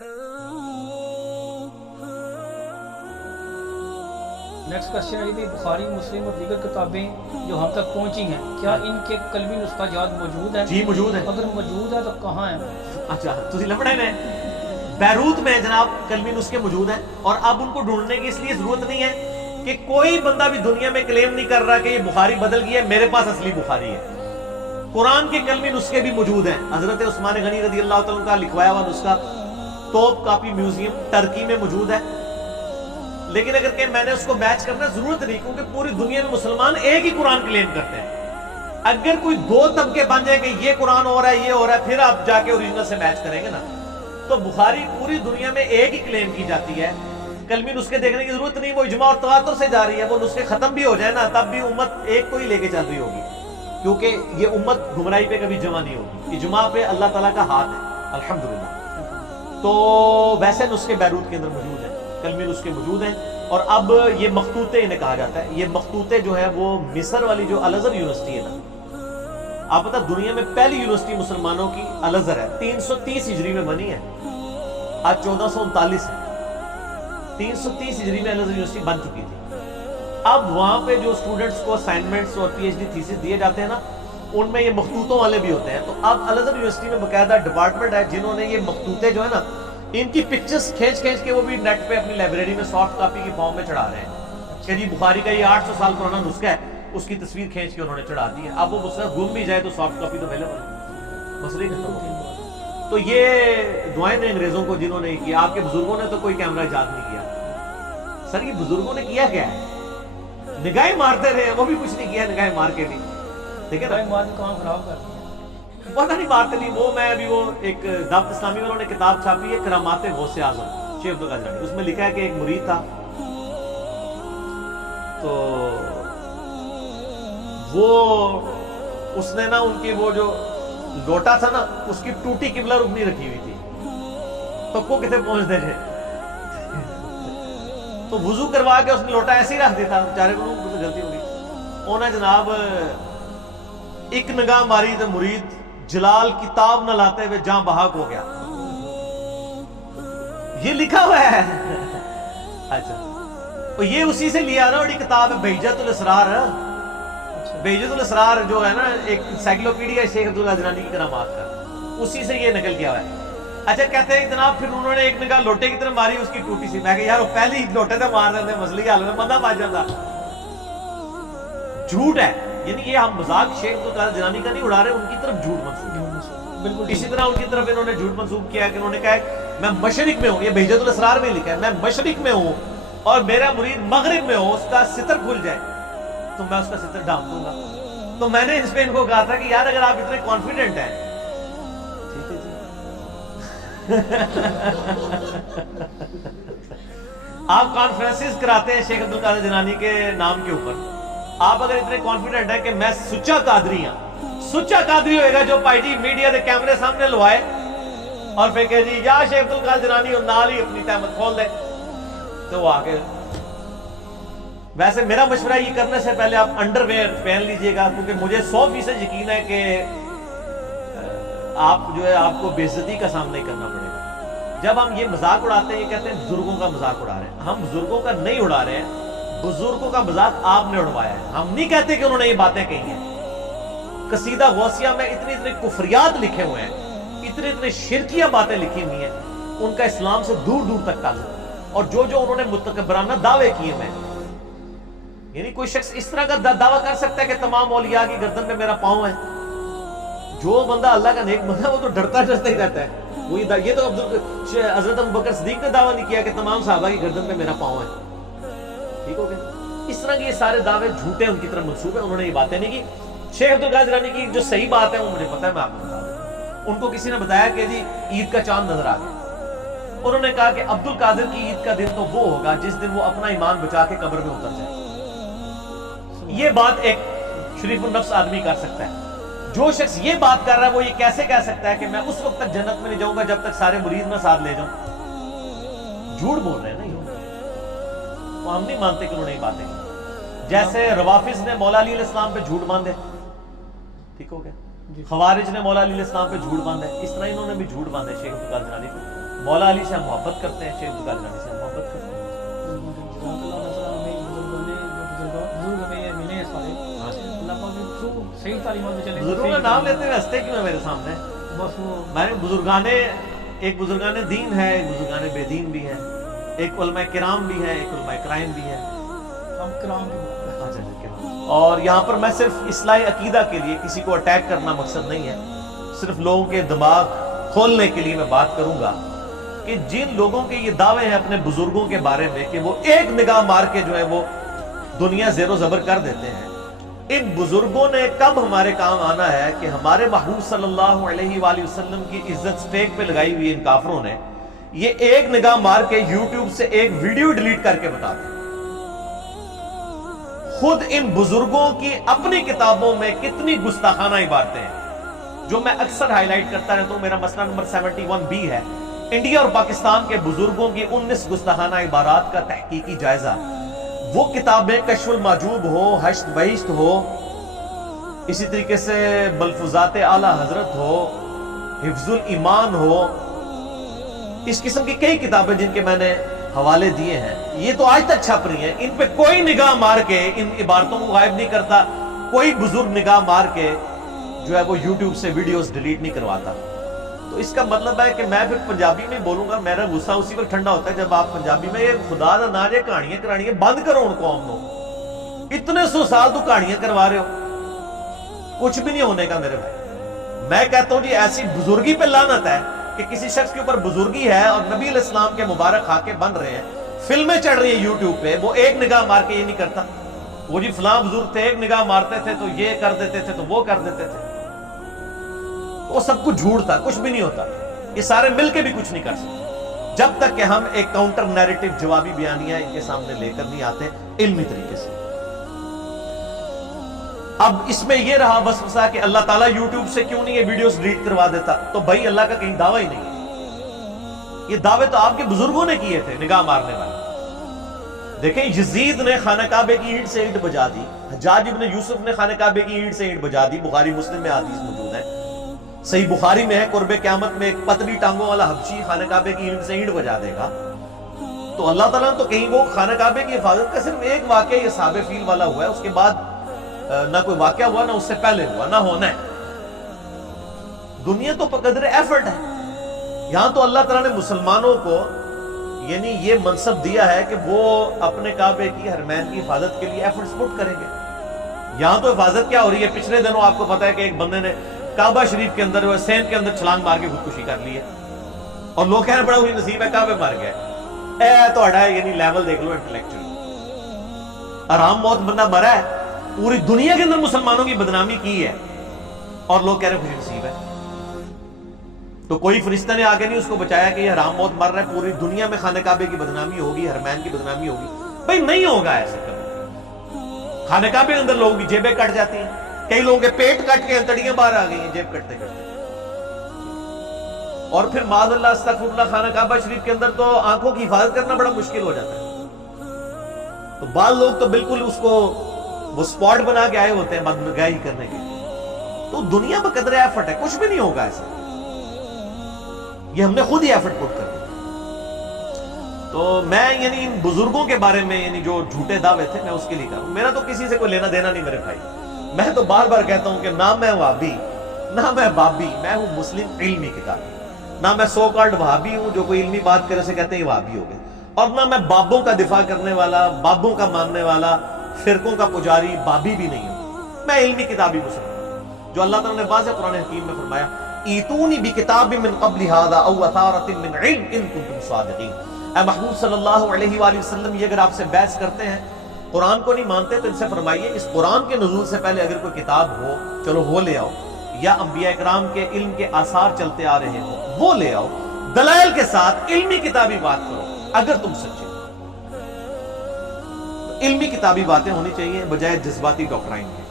Next question ہے کہ بخاری مسلم اور دیگر کتابیں جو ہم تک پہنچی ہیں کیا ان کے قلبی نسخہ جات موجود ہے؟ جی موجود ہے. اگر موجود ہے تو کہاں ہیں؟ اچھا تسی لبڑے نے بیروت میں جناب قلبی نسخے موجود ہیں، اور اب ان کو ڈھونڈنے کی اس لیے ضرورت نہیں ہے کہ کوئی بندہ بھی دنیا میں کلیم نہیں کر رہا کہ یہ بخاری بدل گیا ہے، میرے پاس اصلی بخاری ہے. قرآن کے قلمی نسخے بھی موجود ہیں. حضرت عثمان غنی رضی اللہ تعالیٰ کا لکھوایا ہوا نسخہ توپ کاپی میوزیم ٹرکی میں موجود ہے. لیکن اگر کہ میں نے اس کو میچ کرنا ضرورت نہیں، کیونکہ پوری دنیا میں مسلمان ایک ہی قرآن کلیم کرتے ہیں. اگر کوئی دو طبقے بن جائیں کہ یہ قرآن ہو رہا ہے یہ ہو رہا ہے، پھر آپ جا کے اوریجنل سے میچ کریں گے نا. تو بخاری پوری دنیا میں ایک ہی کلیم کی جاتی ہے. قلمی نسخے دیکھنے کی ضرورت نہیں، وہ اجماع اور تواتر سے جا رہی ہے. وہ نسخے ختم بھی ہو جائے نا تب بھی امت ایک کو ہی لے کے چل رہی ہوگی، کیونکہ یہ امت گمراہی پہ کبھی جمع نہیں ہوگی. اجماع پہ اللہ تعالیٰ کا ہاتھ ہے الحمدللہ. تو ویسے نسخے بیروت کے اندر موجود ہیں، قلمی نسخے موجود ہیں. اور اب یہ مخطوطے انہیں کہا جاتا ہے. یہ مخطوطے جو ہے وہ مصر والی جو الازہر یونیورسٹی ہے نا، آپ پتہ دنیا میں پہلی یونیورسٹی مسلمانوں کی الازہر ہے. 330 ہجری میں بنی ہے، آج 1439 ہے. 330 ہجری میں الازہر یونیورسٹی بن چکی تھی. اب وہاں پہ جو اسٹوڈنٹس کو اسائنمنٹس اور پی ایچ ڈی تھیسس دیے جاتے ہیں نا، ان میں یہ مخطوطوں والے بھی ہوتے ہیں. تو اب الازہر یونیورسٹی میں باقاعدہ ڈپارٹمنٹ ہے جنہوں نے یہ مخطوطے جو ہے نا، ان کی پکچرز کھینچ کے وہ بھی نیٹ پہ اپنی لائبریری میں سافٹ کاپی کی فارم میں چڑھا رہے ہیں کہ جی بخاری کا یہ 800 سال پرانا نسخہ ہے، اس کی تصویر کھینچ کے انہوں نے چڑھا دی ہے. اب وہ نسخہ گم بھی جائے تو سافٹ کاپی تو اویلیبل ہے، مسئلہ ہی ختم ہو گیا. تو یہ دعائیں دیں انگریزوں کو جنہوں نے کیا. آپ کے بزرگوں نے تو کوئی کیمرہ ایجاد نہیں کیا. سر یہ بزرگوں نے کیا ہے؟ نگاہیں مارتے رہے، وہ بھی کچھ نہیں کیا نگاہیں مار کے بھی. دیکھیں نا کام خراب کر دیا. پتہ نہیں مارتے نہیں. وہ میں ابھی وہ ایک دعوت اسلامی والوں نے کتاب چھاپی ہے کرامات غوث اعظم شیخ عبدالقادر جیلانی. اس میں لکھا ہے کہ ایک مرید تھا، تو وہ اس نے نا ان کی وہ جو لوٹا تھا نا، اس کی ٹوٹی قبلہ رکنی رکھی ہوئی تھی. تو کو کتنے پہنچ دے تھے تو وضو کروا کے اس نے لوٹا ایسے ہی رکھ دیتا. بیچارے کو غلطی ہوگی. انہیں جناب ایک نگاہ ماری تو مرید جلال کتاب نہ لاتے ہوئے جاں بحق ہو گیا. یہ لکھا ہوا ہے. اچھا تو یہ اسی سے لیا نا، اور یہ کتاب ہے بہجت الاسرار. بہجت الاسرار جو ہے نا ایک انسائکلوپیڈیا شیخ عبدالقادر جیلانی کی کرامات کا، اسی سے یہ نقل کیا ہوا ہے. اچھا کہتے ہیں جناب پھر انہوں نے ایک نگاہ لوٹے کی طرف ماری، اس کی ٹوٹی سی. میں کہ یار وہ پہلی لوٹے سے مار رہے تھے، مسئلہ حال میں بندہ بچ جاتا. جھوٹ ہے. یعنی یہ ہم مذاق شیخ عبدالقادر جیلانی کا نہیں اڑا رہے، ان کی طرف جھوٹ منسوب. بالکل اسی طرح ان کی طرف انہوں نے جھوٹ منسوب کیا کہ انہوں نے کہا میں مشرق میں ہوں. یہ بہجت الاسرار میں لکھا ہے میں مشرق میں ہوں اور میرا مرید مغرب میں ہو، اس کا ستر کھل جائے تو میں اس کا ستر ڈھانپ دوں گا. تو میں نے اس پہ ان کو کہا تھا کہ یار اگر آپ اتنے کانفیڈنٹ ہیں، ٹھیک ہے جی آپ کانفرنسز کراتے ہیں شیخ عبدالقادر جیلانی کے نام کے اوپر. آپ اگر اتنے کانفیڈنٹ ہیں کہ میں سچا قادری ہوں، سچا قادری ہوئے گا جو پائی جی میڈیا دے کیمرے سامنے لوائے اور پھر کہ جی یا شیخ عبدالقادر جیلانی اور نال ہی اپنی تہمت کھول دے، تو وہ آگے. ویسے میرا مشورہ یہ کرنے سے پہلے آپ انڈر ویئر پہن لیجئے گا، کیونکہ مجھے 100% یقین ہے کہ آپ جو ہے آپ کو بے عزتی کا سامنا ہی کرنا پڑے گا. جب ہم یہ مذاق اڑاتے ہیں، یہ کہتے ہیں بزرگوں کا مذاق اڑا رہے ہیں. ہم بزرگوں کا نہیں اڑا رہے ہیں، بزرگوں کا مذاق آپ نے اڑوایا ہے. ہم نہیں کہتے کہ انہوں نے یہ باتیں کہی ہیں. قصیدہ غوثیہ میں اتنے کفریات لکھے ہوئے ہیں، اتنے شرکیہ باتیں لکھی ہوئی ہیں، ان کا اسلام سے دور دور تک تعلق. اور جو انہوں نے متکبرانہ دعوے کیے ہوئے ہیں، یعنی کوئی شخص اس طرح کا دعویٰ کر سکتا ہے کہ تمام اولیاء کی گردن پہ میرا پاؤں ہے. جو بندہ اللہ کا نیک بندہ وہ تو ڈرتا ہی رہتا ہے. یہ تو حضرت ابوبکر صدیق نے دعویٰ نہیں کیا کہ تمام صحابہ کی گردن پہ میرا پاؤں ہے. ٹھیک ہو گیا. اس طرح کے یہ سارے دعوے جھوٹے ان کی طرف منسوب ہیں. انہوں نے یہ باتیں نہیں کی. شیخ عبدالقادر جیلانی کی جو صحیح بات ہے وہ مجھے پتا ہے، میں آپ کو بتا دوں. ان کو کسی نے بتایا کہ جی عید کا چاند نظر آ گیا. انہوں نے کہا کہ عبدالقادر کی عید کا دن تو وہ ہوگا جس دن وہ اپنا ایمان بچا کے قبر میں اتر جائے. یہ بات ایک شریف النفس آدمی کر سکتا ہے. جو شخص یہ بات کر رہا ہے وہ یہ کیسے کہہ سکتا ہے کہ میں اس وقت تک جنت میں نہیں جاؤں گا جب تک سارے مرید میں ساتھ لے جاؤں. جھوٹ بول رہے ہیں نا یہ. تو ہم نہیں مانتے کہ انہوں نے یہ باتیں کی. جیسے روافظ نے مولا علی علیہ السلام پہ جھوٹ باندھے، ٹھیک ہو گیا. خوارج نے مولا علی علیہ السلام پہ جھوٹ باندھے، اس طرح انہوں نے بھی جھوٹ باندھے شیخ عبدالقادر جیلانی پہ. مولا علی سے ہم محبت کرتے ہیں, شیخ عبد القادر سے ہم محبت کرتے ہیں. بزرگوں کا نام لیتے ہوئے ہنستے کیوں ہیں میرے سامنے؟ میں ایک بزرگان دین ہے, ایک بزرگان بے دین بھی ہے, ایک علماء کرام بھی ہے, ایک علماء کرائم بھی ہے. ہم کرام کی اور یہاں پر میں صرف اصلاح عقیدہ کے لیے, کسی کو اٹیک کرنا مقصد نہیں ہے, صرف لوگوں کے دماغ کھولنے کے لیے میں بات کروں گا کہ جن لوگوں کے یہ دعوے ہیں اپنے بزرگوں کے بارے میں کہ وہ ایک نگاہ مار کے جو ہے وہ دنیا زیر و زبر کر دیتے ہیں, ان بزرگوں نے کب ہمارے کام آنا ہے کہ ہمارے محبوب صلی اللہ علیہ وآلہ وسلم کی عزت سٹیک پہ لگائی ہوئی ان کافروں نے یہ ایک نگاہ مار کے یوٹیوب سے ایک ویڈیو ڈیلیٹ کر کے بتا دیں. خود ان بزرگوں کی اپنی کتابوں میں کتنی گستاخانہ عبارتیں ہیں جو میں اکثر ہائی لائٹ کرتا رہتا ہوں. میرا مسئلہ نمبر 71B ہے, انڈیا اور پاکستان کے بزرگوں کی 19 گستاخانہ عبارات کا تحقیقی جائزہ. وہ کتابیں کشف المحجوب ہو, حشت بہشت ہو, اسی طریقے سے ملفوظات اعلی حضرت ہو, حفظ الایمان ہو, اس قسم کی کئی کتابیں جن کے میں نے حوالے دیے ہیں, یہ تو آج تک چھپ رہی ہیں. ان پہ کوئی نگاہ مار کے ان عبارتوں کو غائب نہیں کرتا, کوئی بزرگ نگاہ مار کے جو ہے وہ یوٹیوب سے ویڈیوز ڈیلیٹ نہیں کرواتا. تو اس کا مطلب ہے کہ میں پھر پنجابی میں بولوں گا, میرا غصہ اسی وقت ٹھنڈا ہوتا ہے جب آپ پنجابی میں یہ خدا دا نہ جے کہانیاں کرانیاں بند کرو ان قوم نو. اتنے 100 سال تو کہانیاں کروا رہے ہو, کچھ بھی نہیں ہونے کا میرے بھائی. میں کہتا ہوں جی ایسی بزرگی پہ لعنت ہے کہ کسی شخص کے اوپر بزرگی ہے اور نبی علیہ السلام کے مبارک خاکے بن رہے ہیں, فلمیں چڑھ رہی ہیں یوٹیوب پہ, وہ ایک نگاہ مار کے یہ نہیں کرتا وہ جی فلاں بزرگ تھے, ایک نگاہ مارتے تھے تو یہ کر دیتے تھے تو وہ کر دیتے تھے. وہ سب کچھ جھوٹ تھا, کچھ بھی نہیں ہوتا. یہ سارے مل کے بھی کچھ نہیں کر سکتے جب تک کہ ہم ایک کاؤنٹر نیریٹو جوابی بیانیہ ان کے سامنے لے کر نہیں آتے علمی طریقے سے. اب اس میں یہ رہا وسوسہ کہ اللہ تعالیٰ یوٹیوب سے کیوں نہیں یہ ویڈیوز ڈیلیٹ کروا دیتا, تو بھائی اللہ کا کہیں دعویٰ ہی نہیں ہے. یہ دعوے تو آپ کے بزرگوں نے کیے تھے نگاہ مارنے والے. دیکھیں یزید نے خانہ کعبے کی اینٹ سے اینٹ بجا دی, حجاج ابن یوسف نے خانہ کعبے کی اینٹ سے اینٹ بجا دی. بخاری مسلم میں حدیث موجود ہے, صحیح بخاری میں ہے, قرب قیامت میں ایک پتلی ٹانگوں والا حبشی خانہ کعبے کی اینٹ سے اینٹ بجا دے گا. تو اللہ تعالیٰ تو کہیں وہ خانہ کعبے کی حفاظت کا صرف ایک واقعہ یہ صحاب فیل والا ہوا ہے, اس کے بعد نہ کوئی واقعہ ہوا, نہ اس سے پہلے ہوا, نہ ہونا ہے. دنیا تو بقدر ایفرٹ ہے. یہاں تو اللہ تعالیٰ نے مسلمانوں کو یعنی یہ منصب دیا ہے کہ وہ اپنے کعبے کی حرمین کی حفاظت کے لیے ایفرٹس پٹ کریں گے. یہاں تو حفاظت کیا ہو رہی ہے, پچھلے دنوں آپ کو پتا ہے کہ ایک بندے نے کعبہ شریف کے اندر سینٹ کے اندر چھلانگ مار کے خودکشی کر لی ہے, اور لوگ کہہ رہے بڑا ہوئی نصیب ہے کعبے مار گیا. اے تو یعنی لیول دیکھ لو انٹلیکچوئل. آرام موت بندہ مرا ہے, پوری دنیا کے اندر مسلمانوں کی بدنامی کی ہے, اور لوگ کہہ رہے خوشی نصیب ہے. تو کوئی فرشتہ نے آگے نہیں اس کو بچایا کہ یہ حرام موت مر رہا ہے, پوری دنیا میں خانہ کعبے کی بدنامی ہوگی, حرمین کی بدنامی ہوگی. بھائی نہیں ہوگا ایسے کبھی. خانہ کعبے کے اندر لوگوں کی جیبیں کٹ جاتی ہیں, کئی لوگوں کے پیٹ کٹ کے انتڑیاں باہر آ گئی ہیں جیب کٹتے کٹتے. اور پھر معاذ اللہ استغفر اللہ خانہ کعبہ شریف کے اندر تو آنکھوں کی حفاظت کرنا بڑا مشکل ہو جاتا ہے. تو بعض لوگ تو بالکل اس کو وہ سپاٹ بنا کے آئے ہوتے ہیں بدنگاہی کرنے کے لیے. تو دنیا میں قدر ایفرٹ ہے, کچھ بھی نہیں ہوگا ایسا. یہ ہم نے خود ہی ایفرٹ پٹ کر دیا. تو میں یعنی ان بزرگوں کے بارے میں یعنی جو جھوٹے دعوے تھے میں اس کے لیے کہا ہوں. میرا تو کسی سے کوئی لینا دینا نہیں میرے بھائی. میں تو بار بار کہتا ہوں کہ نہ میں وہابی نہ میں بابی, میں ہوں مسلم علمی کتابی. نہ میں سو کالڈ وہابی ہوں جو کوئی علمی بات کرے سے کہتے ہیں یہ وہابی ہو گئے, اور نہ میں بابوں کا دفاع کرنے والا, بابوں کا ماننے والا, فرقوں کا پجاری بابی بھی نہیں ہوں. میں علمی کتابی مسلم ہوں. جو اللہ تعالیٰ نے واضح قرآن حکیم میں فرمایا ایتونی بکتاب من قبل هذا او اثارۃ من علم ان کنتم صادقین. اے محبوب صلی اللہ علیہ وآلہ وسلم, یہ اگر آپ سے بحث کرتے ہیں, قرآن کو نہیں مانتے, تو ان سے فرمائیے اس قرآن کے نزول سے پہلے اگر کوئی کتاب ہو چلو وہ لے آؤ, یا انبیاء اکرام کے علم کے آثار چلتے آ رہے ہوں وہ لے آؤ, دلائل کے ساتھ علمی کتابی بات کرو اگر تم سچے ہو. علمی کتابی باتیں ہونی چاہیے بجائے جذباتی ڈاکٹرائن کے.